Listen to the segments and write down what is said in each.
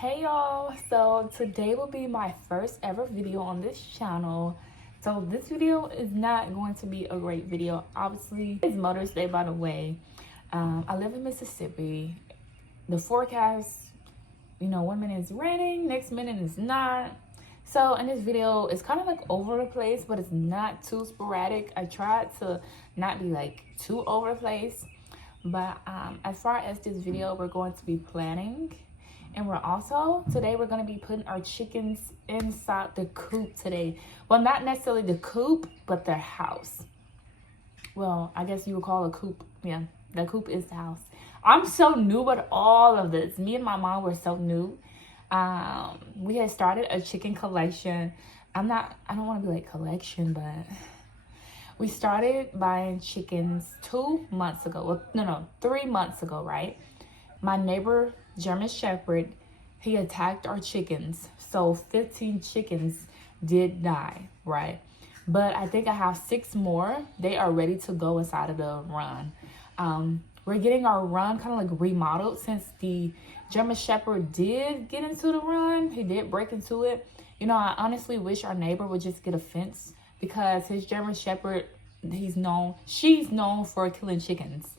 Hey y'all, so today will be my first ever video on this channel. So this video is not going to be a great video. Obviously, it's Mother's Day, by the way. I live in Mississippi. The forecast, one minute is raining, next minute is not. So in this video, it's kind of like over the place, but it's not too sporadic. I tried to not be like too over the place. But as far as this video, we're going to be planning. And today we're going to be putting our chickens inside the coop today. Well, not necessarily the coop, but their house. Well, I guess you would call a coop. Yeah, the coop is the house. I'm so new at all of this. Me and my mom were so new. We had started a chicken collection. I don't want to be like collection, but we started buying chickens 2 months ago. Well, no, 3 months ago, right? My neighbor, German Shepherd, he attacked our chickens. So 15 chickens did die, right? But I think I have 6 more. They are ready to go inside of the run. We're getting our run kind of like remodeled since the German Shepherd did get into the run. He did break into it. I honestly wish our neighbor would just get a fence because his German Shepherd, she's known for killing chickens.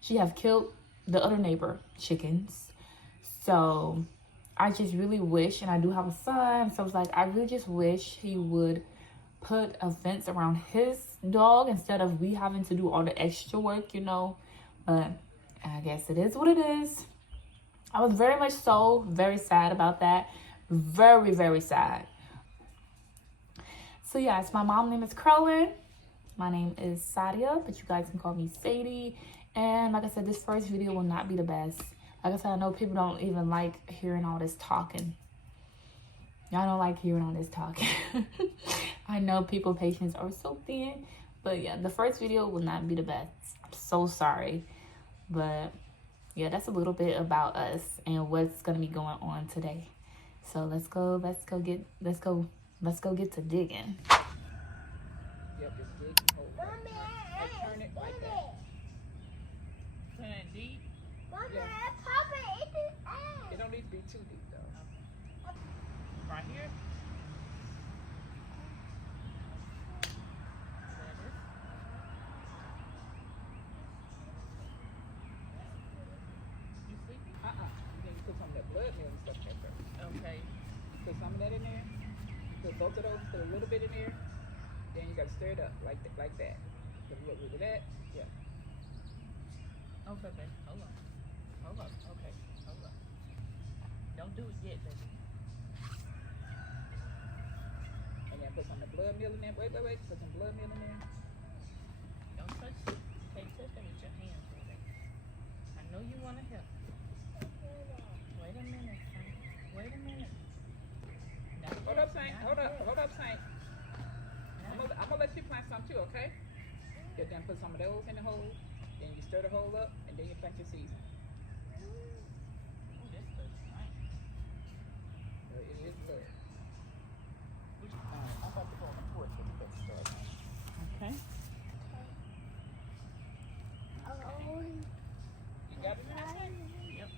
She have killed the other neighbor chickens. So I just really wish, and I do have a son, so it's like I really just wish he would put a fence around his dog instead of we having to do all the extra work, but I guess it is what it is. I was very sad about that. Very, very sad. So yes, my mom's name is Curlin. My name is Sadia, but you guys can call me Sadie. And like I said, this first video will not be the best. Like I said, I know people don't even like hearing all this talking. Y'all don't like hearing all this talking. I know people's patience are so thin. But yeah, the first video will not be the best. I'm so sorry. But yeah, that's a little bit about us and what's gonna be going on today. So let's go get to digging. Yep, just dig and hold. And turn it like that. Turn it deep. Yeah. It don't need to be too deep though. Right here. You sleepy? You need to put some of that blood meal and stuff in there first. Okay. Put some of that in there. Put both of those, put a little bit in there. Then you gotta stir it up like that. Put a little bit of that. Yeah. Okay, babe. Hold on. Okay. Hold on. Don't do it yet, baby. And then put some of the blood meal in there. Wait. Put some blood meal in there. Don't touch it. Can't touch it with your hands, baby. I know you want to help. Wait a minute, son. Wait a minute. Hold up, Saint. Hold up, Saint. I'm gonna let you plant some too, okay? You then put some of those in the hole. Then you stir the hole up, and then you plant your seeds. Oh, this looks nice. It is good. I'm about to go on the porch and get started. Okay. You got it now? Yep.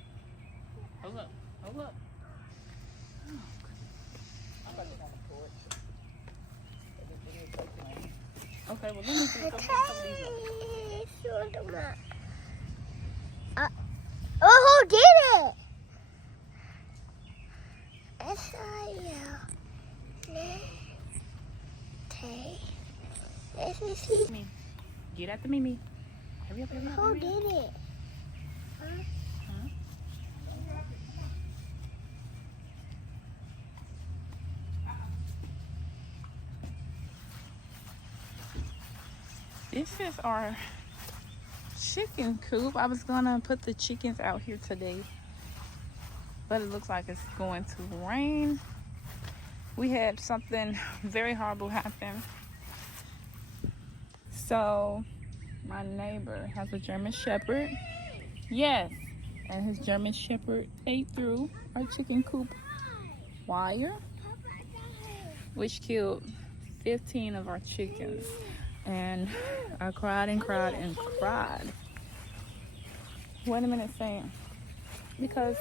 Hold up. Oh, I'm about to go on the porch. Okay, well, let me see some of these. Oh, who did it? It's Mimi. Get at the Mimi. Hurry up. Who did it? This is our chicken coop. I was gonna put the chickens out here today, but it looks like it's going to rain. We had something very horrible happen. So my neighbor has a German Shepherd. Yes, and his German Shepherd ate through our chicken coop wire, which killed 15 of our chickens. And I cried. Wait a minute, Sam. Because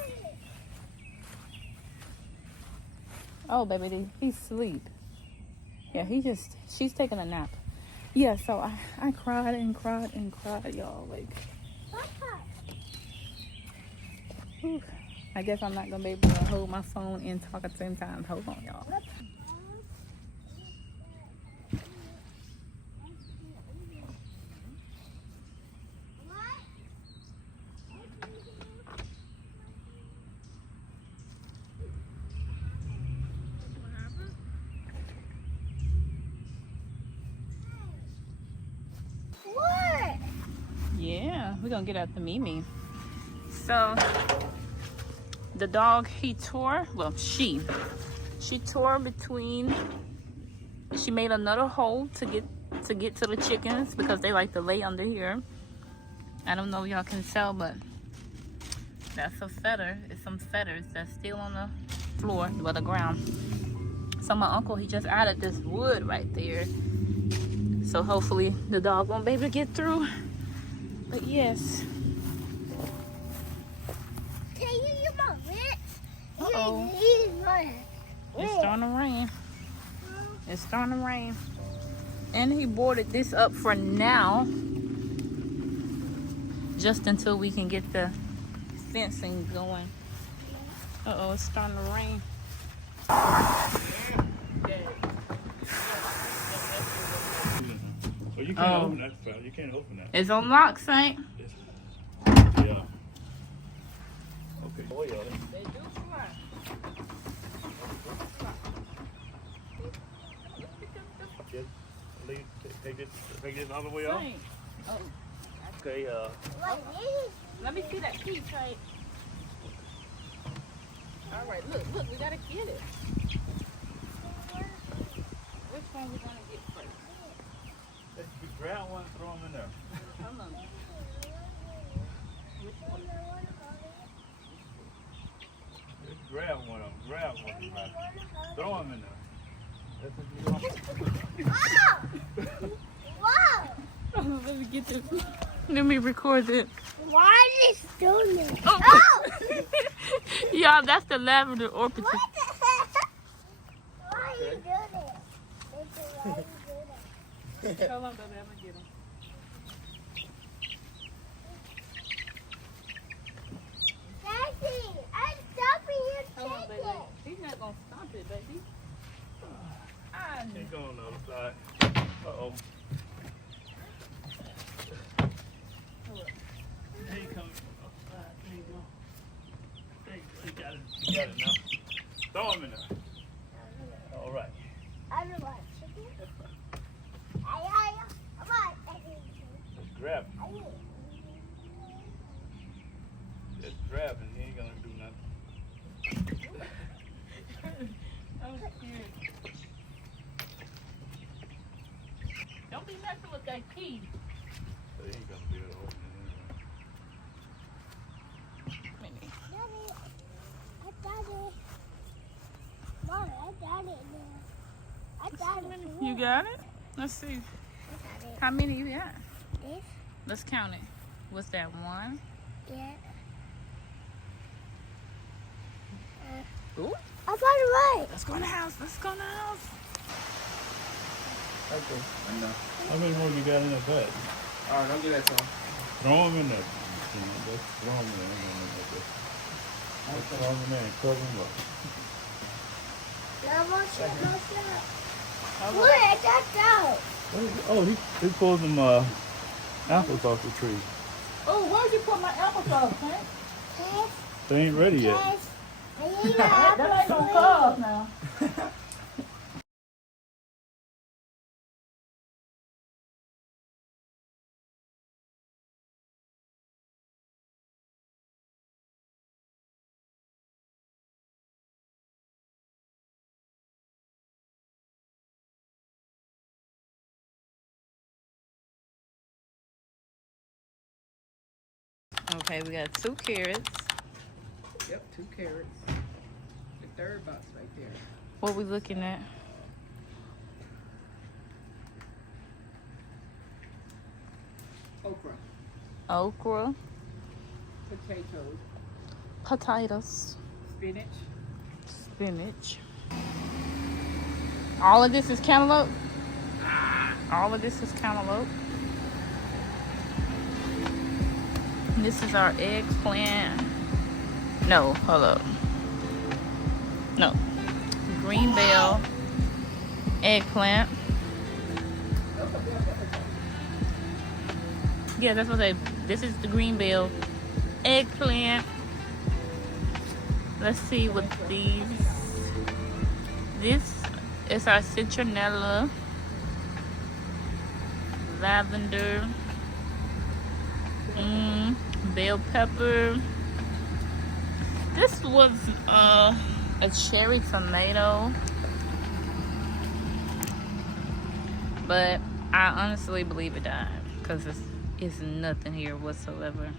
Oh, baby, he's asleep. Yeah, she's taking a nap. Yeah, so I cried and cried and cried, y'all. Like, whew. I guess I'm not gonna be able to hold my phone and talk at the same time. Hold on, y'all. What? Yeah, we're gonna get out the Mimi. So the dog, he tore, well, she tore between, she made another hole to get to the chickens because they like to lay under here. I don't know if y'all can tell, but that's a feather. It's some feathers that's still on the floor, well, the ground. So my uncle, he just added this wood right there. So hopefully the dog won't be able to get through. But yes. Can you use my wrist? Uh-oh. It's starting to rain. It's starting to rain. And he boarded this up for now. Just until we can get the fencing going. Uh-oh, it's starting to rain. So you can't open that file. You can't open that. It's on lock, Saint. Yeah. Okay. Oh, yeah. They do fly. Take this all the way off. Saint. Oh, Okay. let me see that key, Saint. All right, look, we gotta get it. Which one we gonna get first? You grab one and throw them in there. Hold on. Which one? Just grab one of them. Grab one of them. Right. Throw them in there. That's what you want. Whoa! Oh, let me get this. Let me record it. Why is this doing this? Oh. Oh! Y'all, that's the lavender orchid. What the heck? Why are you doing it? Why are you doing it? Hold on, baby, I'm gonna get him. Daddy, I'm stopping you Hold on, baby. chicken. He's not gonna stop it, baby. I Can't go on the other side. Uh-oh. There you come. There you go. There you go. You got it. You got it now. Throw them in there. All right. I don't want chicken. I want Just grab him. Just grab him. He ain't gonna do nothing. I'm scared. Don't be messing with that key. So he ain't gonna be able to open it anyway. Daddy, I got it. Mom, I got it now. I got it. You got it? Let's see. I got it. How many you got? This? Let's count it. What's that? One? Yeah. Ooh. I got it right. Let's go in the house. Let's go in the house. Okay, I know. How many more you got in the bag? Alright, don't get that to him. Throw them in there. Just throw them in there. Throw them in there and cover them up. Now, watch it. Look, I got out. Oh, he pulled them apples off the tree. Oh, where'd you put my apples off, man? Yes, They ain't ready yet. yes. I need an That apple ain't no tree. cause now. Okay, we got 2 carrots. Yep, 2 carrots. The third box right there. What we looking at? Okra, Okra, potatoes, potatoes, spinach, spinach, All of this is cantaloupe? All of this is cantaloupe. This is our eggplant. No, hold up. No. Green bell. Eggplant. Yeah, that's what they. This is the green bell. Eggplant. Let's see what these. This is our citronella. Lavender. Bell pepper. This was a cherry tomato, but I honestly believe it died because it's nothing here whatsoever.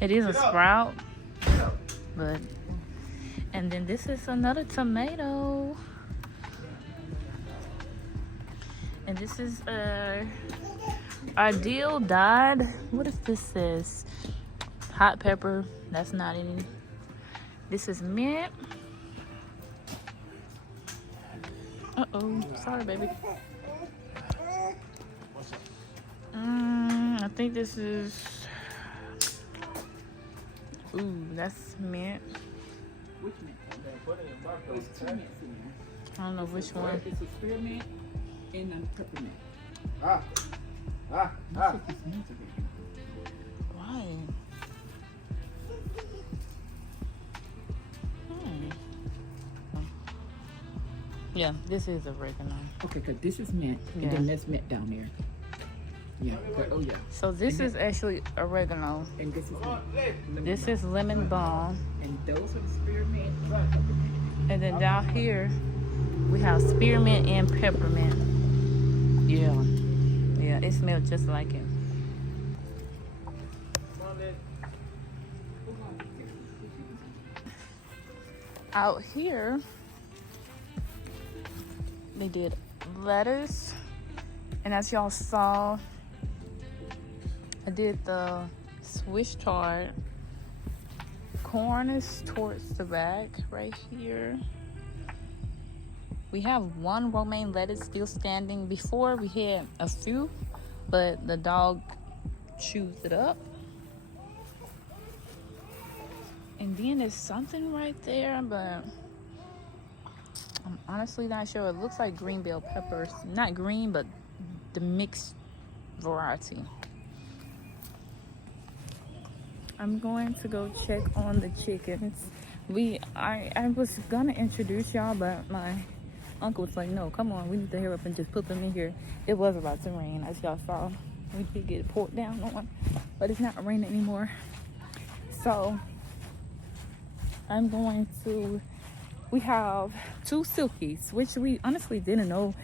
It is a sprout, but and then this is another tomato, and this is our dill died. What is this? Says hot pepper. That's not any. This is mint. Uh-oh. Sorry, baby. I think this is. Ooh, that's mint. Which mint? There's two mints in there. I don't know which one. It's a spearmint and a peppermint. Why? Yeah, this is oregano. Okay, because this is mint, Yeah. and then there's mint down there. Yeah. Oh, yeah. So this is actually oregano. And this is mint. This is lemon balm. And those are the spearmint. And then down here, we have spearmint and peppermint. Yeah. Yeah, it smells just like it. Out here, they did lettuce. And as y'all saw, I did the Swiss chard. Corn is towards the back right here. We have one romaine lettuce still standing. Before we had a few, but the dog chews it up. And then there's something right there, but I'm honestly not sure. It looks like green bell peppers. Not green, but the mixed variety. I'm going to go check on the chickens. I was gonna introduce y'all, but my uncle was like, no, come on, we need to hurry up and just put them in here. It was about to rain, as y'all saw. We did get it poured down on, but it's not raining anymore. So I'm going to, we have two silkies, which we honestly didn't know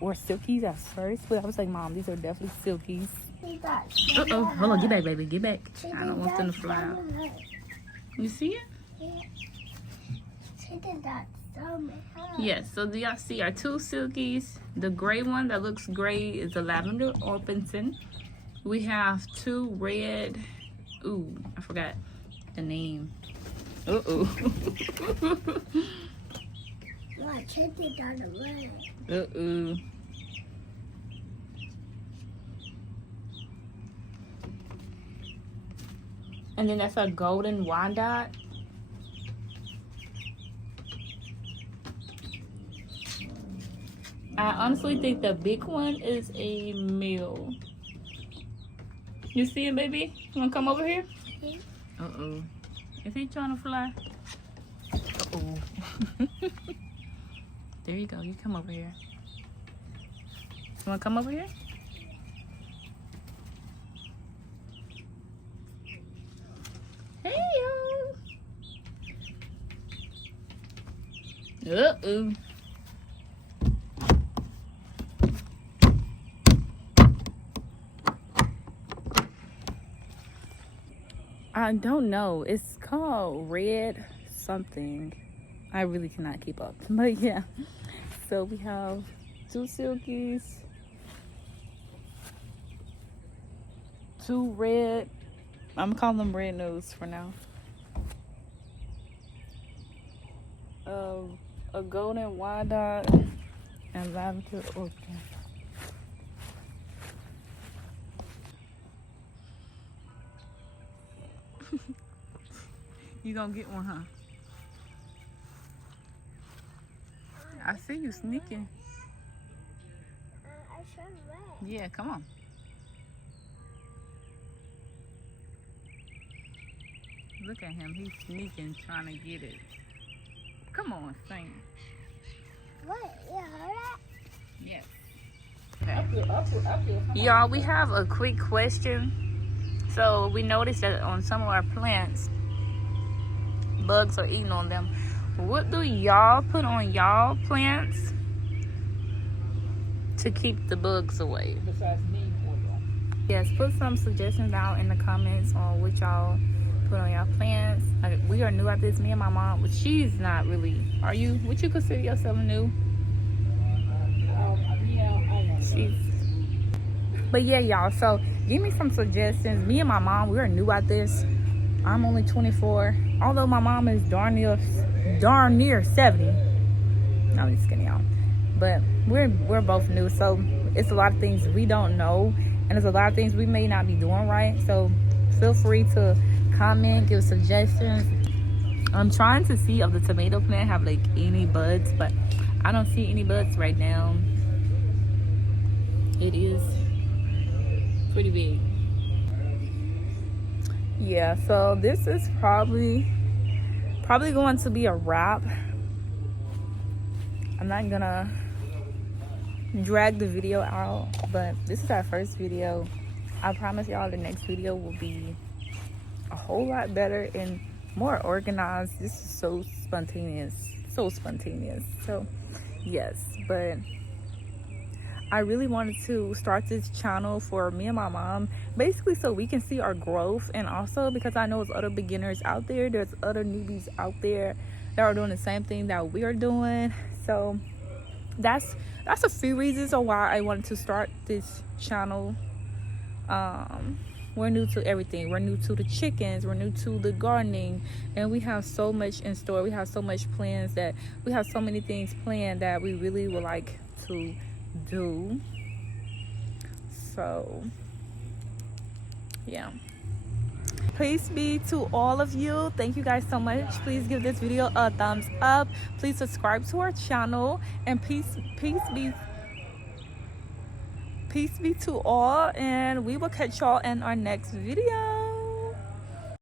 were silkies at first, but I was like, Mom, these are definitely silkies. Uh-oh, hold on, get back, baby, get back. I don't want them to fly out. You see it? Yes, so do y'all see our two silkies? The gray one that looks gray is the lavender orpington. We have two red, ooh, I forgot the name. Uh-oh. Uh-oh. And then that's a golden Wyandotte. I honestly think the big one is a male. You see him, baby? You wanna come over here? Uh-oh. Is he trying to fly? Uh-oh. There you go. You come over here. You wanna come over here? Hey-o. Uh-oh. I don't know. It's called red something. I really cannot keep up. But yeah. So we have two silkies. Two red. I'm calling them red nose for now. a golden wyandotte and lavender orchid. You gonna get one, huh? I see you sneaking. I should red. Yeah, come on. Look at him. He's sneaking, trying to get it. Come on, sing. What? You heard that? Yes. I feel Y'all, we have a quick question. So we noticed that on some of our plants, bugs are eating on them. What do y'all put on y'all plants to keep the bugs away? besides neem oil. Yes, put some suggestions down in the comments on what y'all put on y'all plants. Like, we are new at this, me and my mom, but she's not really. Are you? Would you consider yourself new? Yeah, I am. She's. But yeah, y'all. So give me some suggestions. Me and my mom, we're new at this. I'm only 24. Although my mom is darn near 70. No, I'm just kidding, y'all. But we're both new, so it's a lot of things we don't know, and there's a lot of things we may not be doing right. So feel free to comment, give suggestions. I'm trying to see if the tomato plant have like any buds, but I don't see any buds right now. It is pretty big. Yeah, so this is probably going to be a wrap. I'm not gonna drag the video out, but this is our first video. I promise y'all the next video will be a whole lot better and more organized. This is so spontaneous. So yes, but I really wanted to start this channel for me and my mom, basically so we can see our growth, and also because I know there's other beginners out there, there's other newbies out there that are doing the same thing that we are doing. So that's a few reasons on why I wanted to start this channel. We're new to everything. We're new to the chickens, we're new to the gardening, and we have so much in store. We have so much plans, that we have so many things planned that we really would like to do. So yeah, peace be to all of you. Thank you guys so much. Please give this video a thumbs up. Please subscribe to our channel, and peace be to all, and we will catch y'all in our next video.